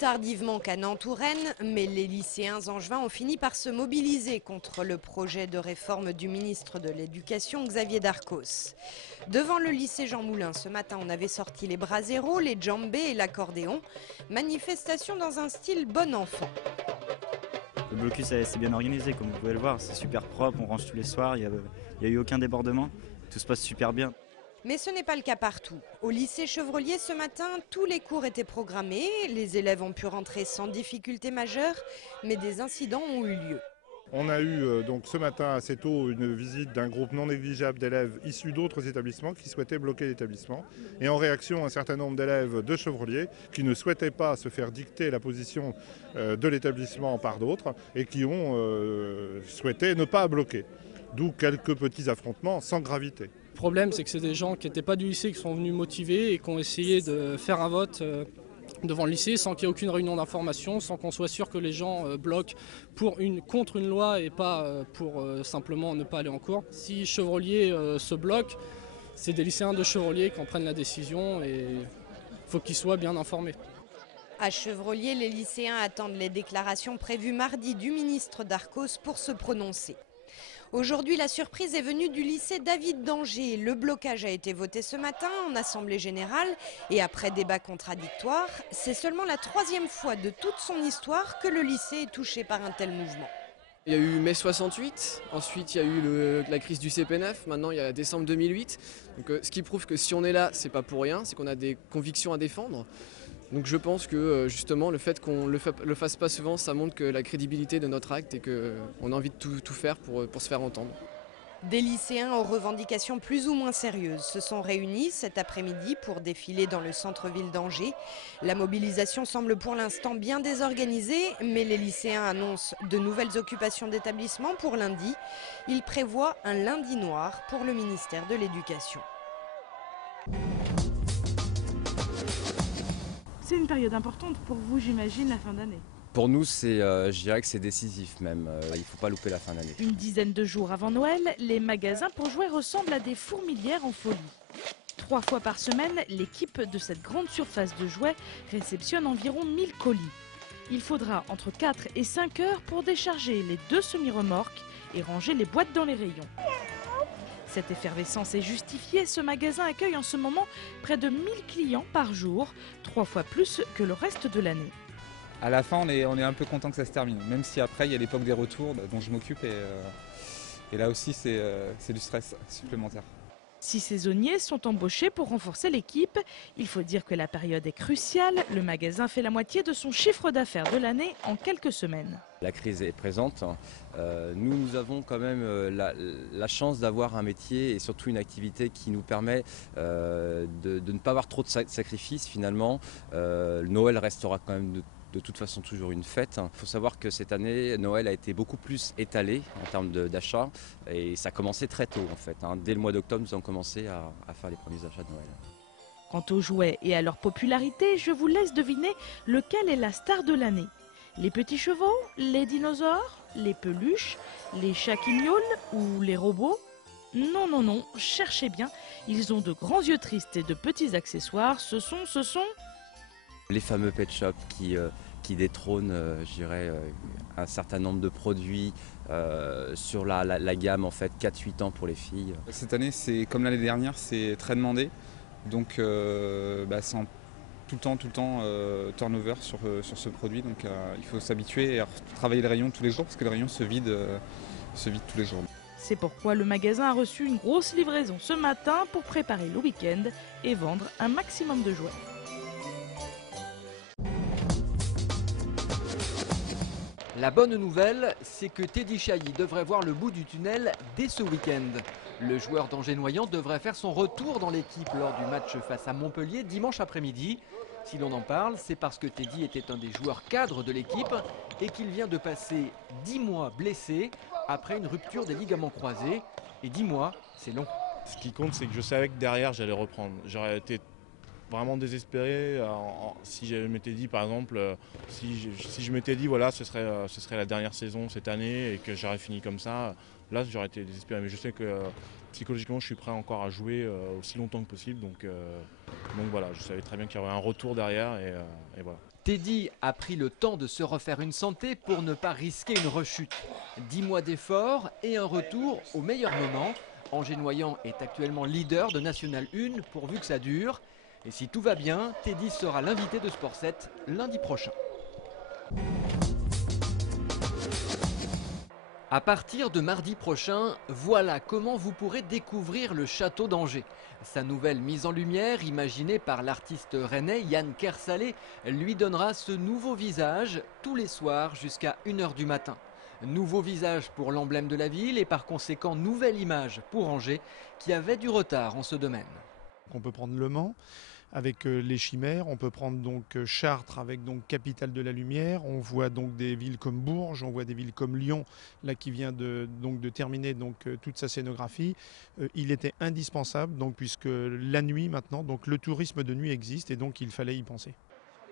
tardivement qu'à Nantes ou Rennes, mais les lycéens angevins ont fini par se mobiliser contre le projet de réforme du ministre de l'Éducation, Xavier Darcos. Devant le lycée Jean Moulin, ce matin, on avait sorti les braseros, les djembés et l'accordéon. Manifestation dans un style bon enfant. Le blocus c'est bien organisé, comme vous pouvez le voir, c'est super propre, on range tous les soirs, il n'y a eu aucun débordement, tout se passe super bien. Mais ce n'est pas le cas partout. Au lycée Chevrolier ce matin, tous les cours étaient programmés, les élèves ont pu rentrer sans difficulté majeure, mais des incidents ont eu lieu. On a eu donc ce matin assez tôt une visite d'un groupe non négligeable d'élèves issus d'autres établissements qui souhaitaient bloquer l'établissement. Et en réaction, un certain nombre d'élèves de Chevrolier qui ne souhaitaient pas se faire dicter la position de l'établissement par d'autres et qui ont souhaité ne pas bloquer. D'où quelques petits affrontements sans gravité. Le problème, c'est que c'est des gens qui n'étaient pas du lycée, qui sont venus motivés et qui ont essayé de faire un vote devant le lycée sans qu'il y ait aucune réunion d'information, sans qu'on soit sûr que les gens bloquent contre une loi et pas pour simplement ne pas aller en cours. Si Chevrolier se bloque, c'est des lycéens de Chevrolier qui en prennent la décision et il faut qu'ils soient bien informés. À Chevrolier, les lycéens attendent les déclarations prévues mardi du ministre Darcos pour se prononcer. Aujourd'hui, la surprise est venue du lycée David d'Angers. Le blocage a été voté ce matin en assemblée générale et après débat contradictoire, c'est seulement la troisième fois de toute son histoire que le lycée est touché par un tel mouvement. Il y a eu mai 68, ensuite il y a eu la crise du CP9, maintenant il y a décembre 2008. Donc, ce qui prouve que si on est là, c'est pas pour rien, c'est qu'on a des convictions à défendre. Donc je pense que justement le fait qu'on le fasse pas souvent, ça montre que la crédibilité de notre acte et qu'on a envie de tout faire pour se faire entendre. Des lycéens aux revendications plus ou moins sérieuses se sont réunis cet après-midi pour défiler dans le centre-ville d'Angers. La mobilisation semble pour l'instant bien désorganisée, mais les lycéens annoncent de nouvelles occupations d'établissements pour lundi. Ils prévoient un lundi noir pour le ministère de l'Éducation. C'est une période importante pour vous, j'imagine, la fin d'année. Pour nous, je dirais que c'est décisif même. Il ne faut pas louper la fin d'année. Une dizaine de jours avant Noël, les magasins pour jouets ressemblent à des fourmilières en folie. 3 fois par semaine, l'équipe de cette grande surface de jouets réceptionne environ 1000 colis. Il faudra entre 4 et 5 heures pour décharger les 2 semi-remorques et ranger les boîtes dans les rayons. Cette effervescence est justifiée, ce magasin accueille en ce moment près de 1000 clients par jour, 3 fois plus que le reste de l'année. À la fin, on est un peu content que ça se termine, même si après il y a l'époque des retours dont je m'occupe et là aussi c'est du stress supplémentaire. 6 saisonniers sont embauchés pour renforcer l'équipe. Il faut dire que la période est cruciale. Le magasin fait la moitié de son chiffre d'affaires de l'année en quelques semaines. La crise est présente. Nous avons quand même la chance d'avoir un métier et surtout une activité qui nous permet de ne pas avoir trop de sacrifices finalement. Noël restera quand même de toute façon toujours une fête. Il faut savoir que cette année, Noël a été beaucoup plus étalé en termes d'achat et ça a commencé très tôt en fait. Dès le mois d'octobre, nous avons commencé à faire les premiers achats de Noël. Quant aux jouets et à leur popularité, je vous laisse deviner lequel est la star de l'année. Les petits chevaux, les dinosaures, les peluches, les chats qui miaulent ou les robots? Non, non, non, cherchez bien, ils ont de grands yeux tristes et de petits accessoires, ce sont... Les fameux pet shops qui détrônent, je dirais, un certain nombre de produits sur la gamme en fait 4-8 ans pour les filles. Cette année, c'est comme l'année dernière, c'est très demandé, donc c'est tout le temps turnover sur ce produit, donc il faut s'habituer à travailler le rayon tous les jours parce que le rayon se vide tous les jours. C'est pourquoi le magasin a reçu une grosse livraison ce matin pour préparer le week-end et vendre un maximum de jouets. La bonne nouvelle, c'est que Teddy Chailly devrait voir le bout du tunnel dès ce week-end. Le joueur d'Angers-Noyant devrait faire son retour dans l'équipe lors du match face à Montpellier dimanche après-midi. Si l'on en parle, c'est parce que Teddy était un des joueurs cadres de l'équipe et qu'il vient de passer 10 mois blessé après une rupture des ligaments croisés. Et 10 mois, c'est long. Ce qui compte, c'est que je savais que derrière, j'allais reprendre. J'aurais été vraiment désespéré si je m'étais dit, par exemple, si je m'étais dit, voilà, ce serait la dernière saison cette année et que j'aurais fini comme ça. Là, j'aurais été désespéré. Mais je sais que psychologiquement, je suis prêt encore à jouer aussi longtemps que possible. Donc Donc voilà, je savais très bien qu'il y aurait un retour derrière et voilà. Teddy a pris le temps de se refaire une santé pour ne pas risquer une rechute. 10 mois d'efforts et un retour au meilleur moment. Angers-Noyant est actuellement leader de National 1 pourvu que ça dure. Et si tout va bien, Teddy sera l'invité de Sport 7 lundi prochain. À partir de mardi prochain, voilà comment vous pourrez découvrir le château d'Angers. Sa nouvelle mise en lumière, imaginée par l'artiste rennais Yann Kersalé, lui donnera ce nouveau visage tous les soirs jusqu'à 1 h du matin. Nouveau visage pour l'emblème de la ville et par conséquent nouvelle image pour Angers qui avait du retard en ce domaine. On peut prendre Le Mans avec les Chimères, on peut prendre donc Chartres avec donc capitale de la lumière, on voit donc des villes comme Bourges, on voit des villes comme Lyon là qui vient de terminer donc toute sa scénographie. Il était indispensable donc puisque la nuit maintenant, donc le tourisme de nuit existe et donc il fallait y penser.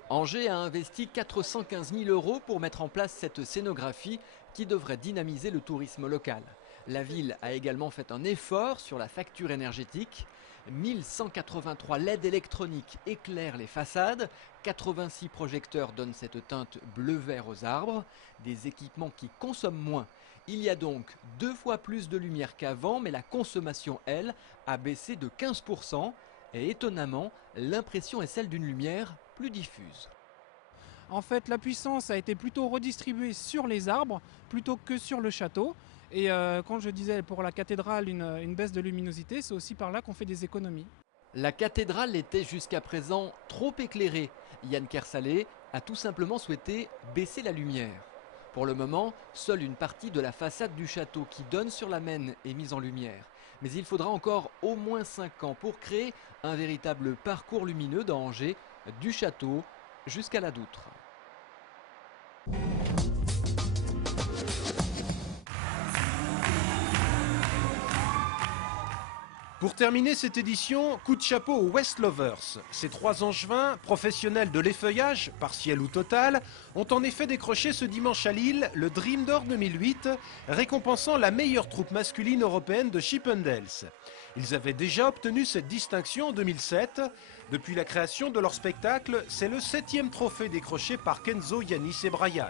Angers a investi 415 000 € pour mettre en place cette scénographie qui devrait dynamiser le tourisme local. La ville a également fait un effort sur la facture énergétique. 1183 LED électroniques éclairent les façades, 86 projecteurs donnent cette teinte bleu-vert aux arbres, des équipements qui consomment moins. Il y a donc 2 fois plus de lumière qu'avant, mais la consommation, elle, a baissé de 15 %. Et étonnamment, l'impression est celle d'une lumière plus diffuse. En fait, la puissance a été plutôt redistribuée sur les arbres plutôt que sur le château. Et quand je disais pour la cathédrale une baisse de luminosité, c'est aussi par là qu'on fait des économies. La cathédrale était jusqu'à présent trop éclairée. Yann Kersalé a tout simplement souhaité baisser la lumière. Pour le moment, seule une partie de la façade du château qui donne sur la Maine est mise en lumière. Mais il faudra encore au moins 5 ans pour créer un véritable parcours lumineux dans Angers, du château jusqu'à la Doutre. Pour terminer cette édition, coup de chapeau aux West Lovers. Ces 3 angevins, professionnels de l'effeuillage, partiel ou total, ont en effet décroché ce dimanche à Lille le Dream d'Or 2008, récompensant la meilleure troupe masculine européenne de Chippendales. Ils avaient déjà obtenu cette distinction en 2007. Depuis la création de leur spectacle, c'est le 7e trophée décroché par Kenzo, Yanis et Brian.